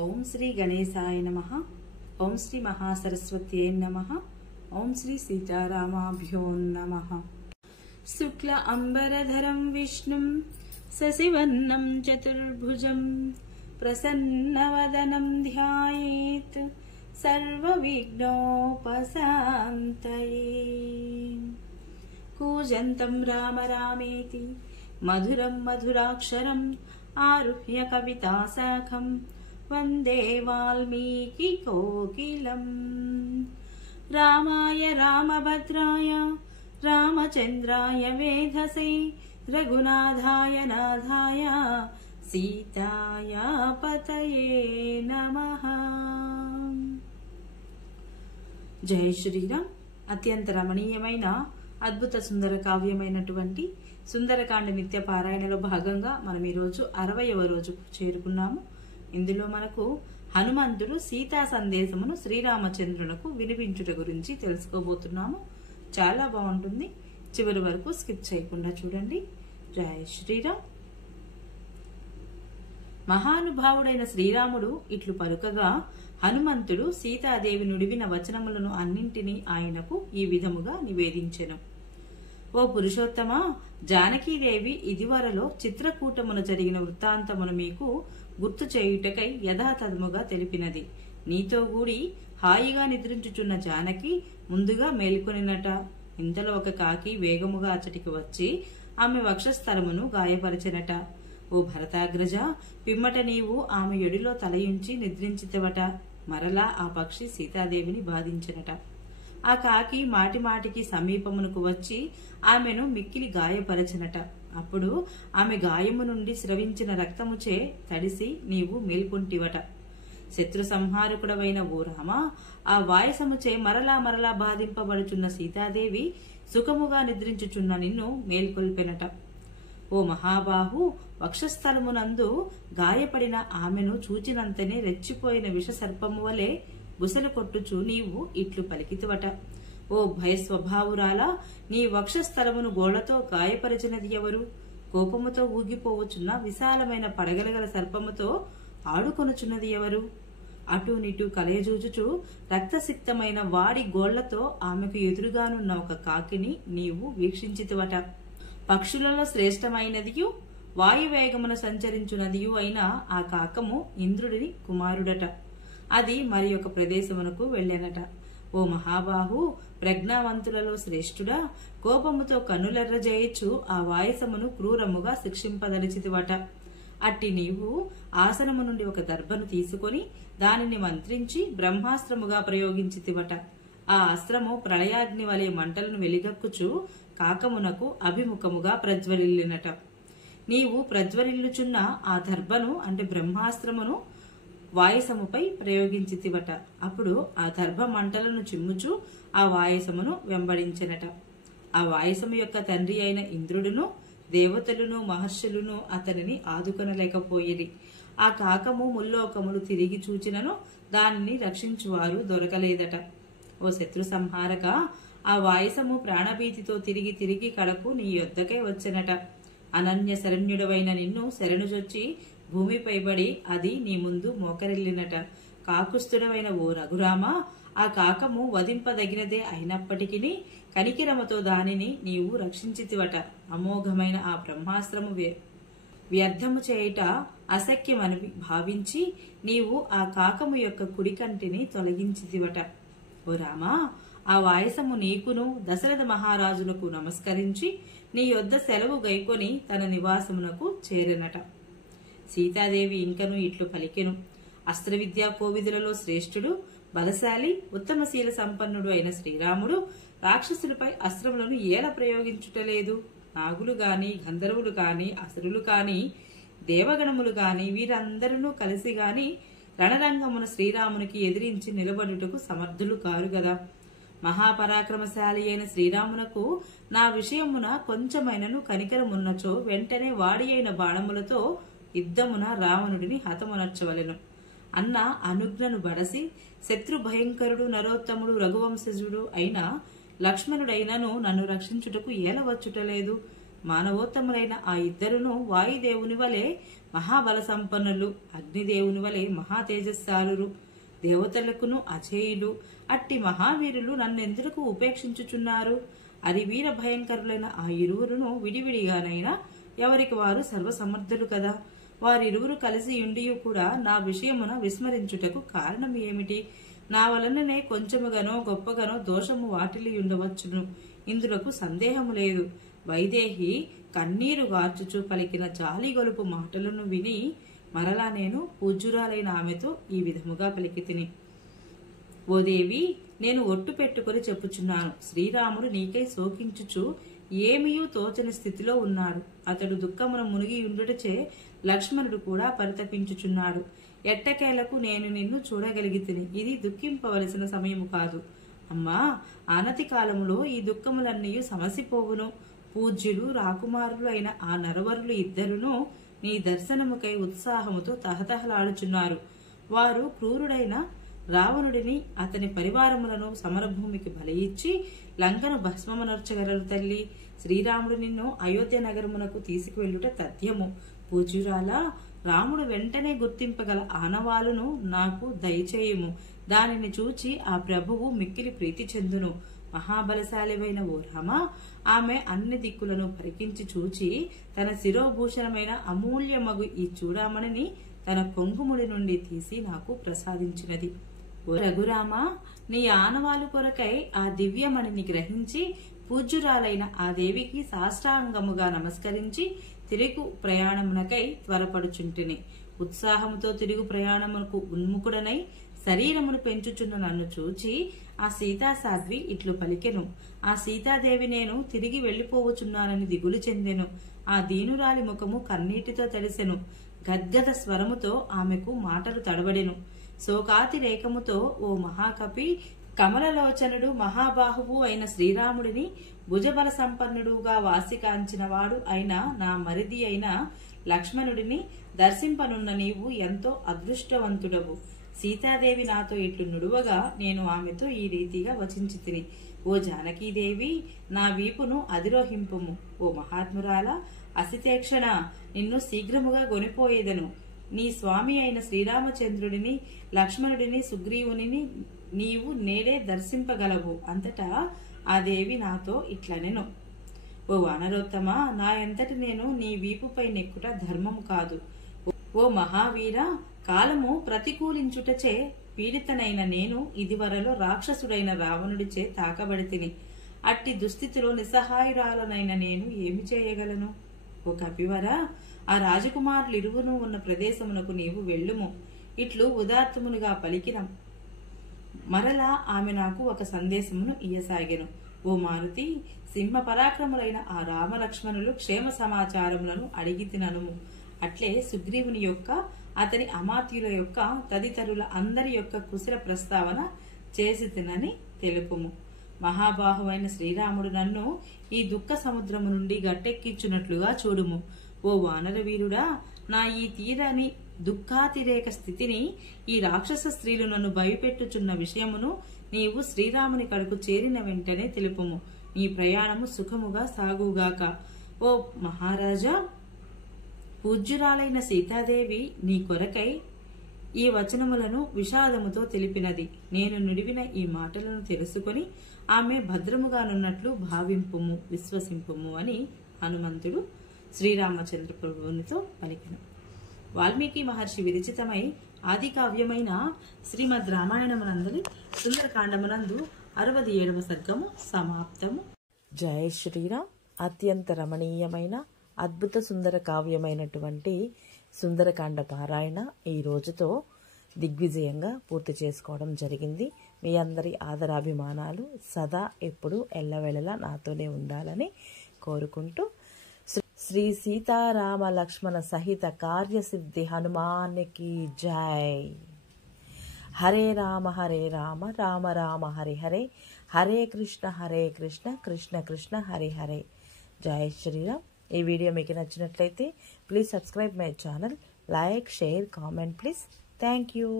ఓం శ్రీ గణేశాయ నమః. ఓం శ్రీ మహాసరస్వత్యై నమః. ఓం శ్రీ సీతారామాభ్యో నమః. శుక్ల అంబరధరం విష్ణుం శశివర్ణం చతుర్భుజం ప్రసన్నవదనం ధ్యాయేత్ సర్వవిఘ్నోపశాంతయే. కూజంతం రామ రామేతి మధురం మధురాక్షరం ఆరుహ్య కవితాశాఖం వందే వాల్మీకి కోకిలం. రామాయ రామభద్రాయ రామచంద్రాయ వేధసే రఘునాథాయ నాథాయ సీతాయ పతయే నమః. జై శ్రీరామ్. అత్యంత రమణీయమైన అద్భుత సుందర కావ్యమైనటువంటి సుందరకాండ నిత్య పారాయణలో భాగంగా మనం ఈరోజు 60వ రోజుకు చేరుకున్నాము. ఇందులో మనకు హనుమంతుడు సీతా సందేశమును శ్రీరామచంద్రునకు వినిపించుట గురించి తెలుసుకోబోతున్నాము. చాలా బాగుంటుంది, చివరి వరకు స్కిప్ చేయకుండా చూడండి. జై శ్రీరామ్. మహానుభావుడైన శ్రీరాముడు ఇట్లు పలుకగా హనుమంతుడు సీతాదేవి నుడివిన వచనములను అన్నింటినీ ఆయనకు ఈ విధముగా నివేదించెను. ఓ పురుషోత్తమా, జానకీదేవి ఇదివరలో చిత్రకూటమున జరిగిన వృత్తాంతమును మీకు గుర్తు చేయుటకై యథాతథముగా తెలిపినది. నీతో గూడి హాయిగా నిద్రించుచున్న జానకి ముందుగా మేలుకొనినట. ఇంతలో ఒక కాకి వేగముగా అచ్చటికి వచ్చి ఆమె వక్షస్థలమును గాయపరచెనట. ఓ భరతాగ్రజ, పిమ్మట నీవు ఆమె ఎడిలో తలయుంచి నిద్రించితవట. మరలా ఆ పక్షి సీతాదేవిని బాధించెనట. ఆ కాకి మాటి మాటికి సమీపమునకు వచ్చి ఆమెను మిక్కిలి గాయపరచెనట. అప్పుడు ఆమె గాయము నుండి స్రవించిన రక్తముచే తడిసి నీవు మేల్కొంటివట. శత్రు సంహారకుడవైన ఓ రామ, ఆ వాయసముచే మరలా మరలా బాధింపబడుచున్న సీతాదేవి సుఖముగా నిద్రించుచున్న నిన్ను మేల్కొల్పెనట. ఓ మహాబాహు, వక్షస్థలమునందు గాయపడిన ఆమెను చూచినంతనే రెచ్చిపోయిన విషసర్పము వలె బుసలు కొట్టుచు నీవు ఇట్లు పలికితివట. ఓ భయస్వభావురాలా, నీ వక్షస్థలమును గోళ్లతో గాయపరిచినది ఎవరు? కోపముతో ఊగిపోవచున్న విశాలమైన పడగలగల సర్పముతో ఆడుకొనుచున్నది ఎవరు? అటూ నిటూ కలయజూచుచు రక్తసిక్తమైన వాడి గోళ్లతో ఆమెకు ఎదురుగానున్న ఒక కాకిని నీవు వీక్షించితివట. పక్షులలో శ్రేష్టమైనదియు వాయువేగమున సంచరించున్నదియు అయిన ఆ కాకము ఇంద్రుడిని కుమారుడట. అది మరి ఒక ప్రదేశమునకు వెళ్ళెనట. ఓ మహాబాహు, ప్రజ్ఞావంతులలో శ్రేష్ఠుడా, కోపముతో కన్నులెర్రజేయచ్చు ఆ వాయసమును క్రూరముగా శిక్షింపదలిచితివట. అట్టి నీవు ఆసనము నుండి ఒక దర్భను తీసుకొని దానిని మంత్రించి బ్రహ్మాస్త్రముగా ప్రయోగించితివట. ఆ అస్త్రము ప్రళయాగ్ని వలె మంటలను వెలిగక్కుచు కాకమునకు అభిముఖముగా ప్రజ్వలిల్లినట. నీవు ప్రజ్వలిల్లుచున్న ఆ దర్భను అంటే బ్రహ్మాస్త్రమును వాయసముపై ప్రయోగించితివట. అప్పుడు ఆ దర్భ మంటలను చిమ్ముచు ఆ వాయసమును వెంబడించెనట. ఆ వాయసము యొక్క తండ్రి అయిన ఇంద్రుడును దేవతలును మహర్షులను అతనిని ఆదుకొనలేకపోయిరి. ఆ కాకము ముల్లోకములు తిరిగి చూచినను దానిని రక్షించువారు దొరకలేదట. ఓ శత్రు సంహారక, ఆ వాయసము ప్రాణభీతితో తిరిగి తిరిగి కడకు నీ యొద్దకే వచ్చెనట. అనన్య శరణ్యుడవైన నిన్ను శరణుజొచ్చి భూమిపైబడి అది నీ ముందు మోకరిల్లినట. కాకుస్థుడవైన ఓ రఘురామ, ఆ కాకము వధింపదగినదే అయినప్పటికీ కనికిరమతో దానిని నీవు రక్షించితివట. అమోఘమైన ఆ బ్రహ్మాస్త్రము వ్యర్థము చేయుట అశక్యమని భావించి నీవు ఆ కాకము యొక్క కుడి కంటిని తొలగించితివట. ఓ రామా, ఆ వాయసము నీకును దశరథ మహారాజునకు నమస్కరించి నీ యొద్ద సెలవు గైకొని తన నివాసమునకు చేరెనట. సీతాదేవి ఇంకను ఇట్లు పలికెను. అస్త్రవిద్యా కోవిదులలో శ్రేష్ఠుడు, బలశాలి, ఉత్తమశీల సంపన్నుడు అయిన శ్రీరాముడు రాక్షసులపై అస్త్రములను ఏలా ప్రయోగించుటలేదు? నాగులు గాని, గంధర్వులు గాని, అసురులు కాని, దేవగణములు గాని వీరందరూ కలిసి గాని రణరంగమున శ్రీరామునికి ఎదిరించి నిలబడుటకు సమర్థులు కారు గదా. మహాపరాక్రమశాలి అయిన శ్రీరామునకు నా విషయమున కొంచెమైనను కనికరమున్నచో వెంటనే వాడి అయిన బాణములతో యుద్ధమున రావణుడిని హతమునర్చవలెను అన్న అనుజ్ఞను బడసి శత్రు భయంకరుడు నరోత్తముడు రఘువంశజుడు అయిన లక్ష్మణుడైనను నన్ను రక్షించుటకు ఏల వచ్చుటలేదు. మానవోత్తములైన ఆ ఇద్దరును వాయుదేవుని వలె మహాబల సంపన్నులు, అగ్నిదేవుని వలె మహా తేజస్సాలురు, దేవతలకును అజేయులు అట్టి మహావీరులు నన్నెందుకు ఉపేక్షించుచున్నారు? అది వీర భయంకరులైన ఆ ఇరువురును విడివిడిగానైనా ఎవరికి వారు సర్వసమర్థులు కదా. వారిరువురు కలిసి ఉండియు కూడా నా విషయమున విస్మరించుటకు కారణం ఏమిటి? నా వలననే కొంచెముగానో గొప్పగానో దోషము వాటిల్లి ఉండవచ్చును, ఇందులకు సందేహము లేదు. వైదేహి కన్నీరు గార్చుచు పలికిన జాలిగొలుపు మాటలను విని మరలా నేను పూజ్యురాలైన ఆమెతో ఈ విధముగా పలికితిని. ఓ దేవి, నేను ఒట్టు పెట్టుకుని చెప్పుచున్నాను, శ్రీరాముడు నీకై శోకించుచు ఏమీయూ తోచని స్థితిలో ఉన్నాడు. అతడు దుఃఖమును మునిగి ఉండుటచే లక్ష్మణుడు కూడా పరితపించుచున్నాడు. ఎట్టకేలకు నేను నిన్ను చూడగలిగితిని. ఇది దుఃఖింపవలసిన సమయము కాదు. అమ్మా, ఆనతి కాలములో ఈ దుఃఖములన్నీ సమసిపోవును. పూజ్యులు రాకుమారులు అయిన ఆ నరవరులు ఇద్దరును నీ దర్శనముకై ఉత్సాహముతో తహతహలాడుచున్నారు. వారు క్రూరుడైన రావణుడిని అతని పరివారములను సమరభూమికి బలియిచ్చి లంకను భస్మమనర్చగలరు తల్లి. శ్రీరాముడు నిన్ను అయోధ్య నగరమునకు తీసుకువెళ్ళుట తథ్యము. పూజ్యురాలా, రాముడు వెంటనే గుర్తింపగల ఆనవాలును నాకు దయచేయుము. దానిని చూచి ఆ ప్రభువు మిక్కిలి ప్రీతి చెందును. మహాబలశాలివైన ఓ రామ, ఆమె అన్ని దిక్కులను పరికించి చూచి తన శిరోభూషణమైన అమూల్యమగు ఈ చూడామణిని తన కొంగుముడి నుండి తీసి నాకు ప్రసాదించినది. ఓ రఘురామ, నీ ఆనవాలు కొరకై ఆ దివ్యమణిని గ్రహించి పూజ్యురాలైన ఆ దేవికి సాష్టాంగముగా నమస్కరించి తిరుగు ప్రయాణమునకై త్వరపడుచుంటిని. ఉత్సాహముతో తిరుగు ప్రయాణమునకు ఉన్ముఖుడనై శరీరమును పెంచుచున్న నన్ను చూచి ఆ సీతాసాధ్వి ఇట్లు పలికెను. ఆ సీతాదేవి నేను తిరిగి వెళ్లిపోవచున్నానని దిగులు చెందెను. ఆ దీనురాలి ముఖము కన్నీటితో తడిసెను. గద్గద స్వరముతో ఆమెకు మాటలు తడబడెను. శోకాతి రేఖముతో, ఓ మహాకపి, కమలలోచనుడు మహాబాహువు అయిన శ్రీరాముడిని భుజబల సంపన్నుడుగా వాసికాంచిన వాడు అయిన నా మరిది అయిన లక్ష్మణుడిని దర్శింపనున్న నీవు ఎంతో అదృష్టవంతుడవు. సీతాదేవి నాతో ఇట్లు నుడువగా నేను ఆమెతో ఈ రీతిగా వచించి తిని. ఓ జానకీదేవి, నా వీపును అధిరోహింపుము. ఓ మహాత్మురాల, అసితేక్షణ, నిన్ను శీఘ్రముగా గొనిపోయేదను. నీ స్వామి అయిన శ్రీరామచంద్రుడిని, లక్ష్మణుడిని, సుగ్రీవుని నీవు నేడే దర్శింపగలవు. అంతటా ఆ దేవి నాతో ఇట్లనెను. ఓ వానరోత్తమ, నా ఎంతటి నేను నీ వీపుపై నెక్కుట ధర్మము కాదు. ఓ మహావీర, కాలము ప్రతికూలించుటచే పీడితనైన నేను ఇదివరలో రాక్షసుడైన రావణుడిచే తాకబడితిని. అట్టి దుస్థితిలో నిస్సహాయురాలనైన నేను ఏమి చేయగలను? ఓ కపివర, ఆ రాజకుమారులిరువును ఉన్న ప్రదేశమునకు నీవు వెళ్ళుము. ఇట్లు ఉదాత్తమునుగా పలికిన మరలా ఆమె నాకు ఒక సందేశమును ఇయ్యసాగెను. ఓ మారుతి, సింహ పరాక్రములైన ఆ రామలక్ష్మణులు క్షేమ సమాచారములను అడిగి తిననుము. అట్లే సుగ్రీవుని యొక్క, అతని అమాత్యుల యొక్క, తదితరుల అందరి యొక్క కుశల ప్రస్తావన చేసి తినని తెలుపుము. మహాబాహువైన శ్రీరాముడు నన్ను ఈ దుఃఖ సముద్రము నుండి గట్టెక్కించున్నట్లుగా చూడుము. ఓ వానరవీరుడా, నా ఈ తీరని దుఃఖాతిరేక స్థితిని, ఈ రాక్షస స్త్రీలు నన్ను భయపెట్టుచున్న విషయమును నీవు శ్రీరాముని కడకు చేరిన వెంటనే తెలుపుము. నీ ప్రయాణము సుఖముగా సాగుగాక. ఓ మహారాజా, పూజ్యురాలైన సీతాదేవి నీ కొరకై ఈ వచనములను విషాదముతో తెలిపినది. నేను నుడివిన ఈ మాటలను తెలుసుకొని ఆమె భద్రముగానున్నట్లు భావింపుము, విశ్వసింపుము అని హనుమంతుడు శ్రీరామచంద్ర ప్రభువునితో పలికెను. వాల్మీకి మహర్షి విరచితమై ఆది కావ్యమైన శ్రీమద్ రామాయణమునందలి సుందరకాండమునందు 67వ సర్గము సమాప్తము. జై శ్రీరామ్. అత్యంత రమణీయమైన అద్భుత సుందర కావ్యమైనటువంటి సుందరకాండ పారాయణ ఈ రోజుతో దిగ్విజయంగా పూర్తి చేసుకోవడం జరిగింది. మీ అందరి ఆదరాభిమానాలు సదా ఎప్పుడు ఎల్లవేళలా నాతోనే ఉండాలని కోరుకుంటూ శ్రీ సీతారామ లక్ష్మణ సహిత కార్యసిద్ధి హనుమానికి జై. హరే రామ రామ రామ హరే హరే, హరే కృష్ణ కృష్ణ కృష్ణ హరే హరే. జై శ్రీరామ్. ఈ వీడియో మీకు నచ్చినట్లయితే please subscribe my channel, like, share, comment please. Thank you.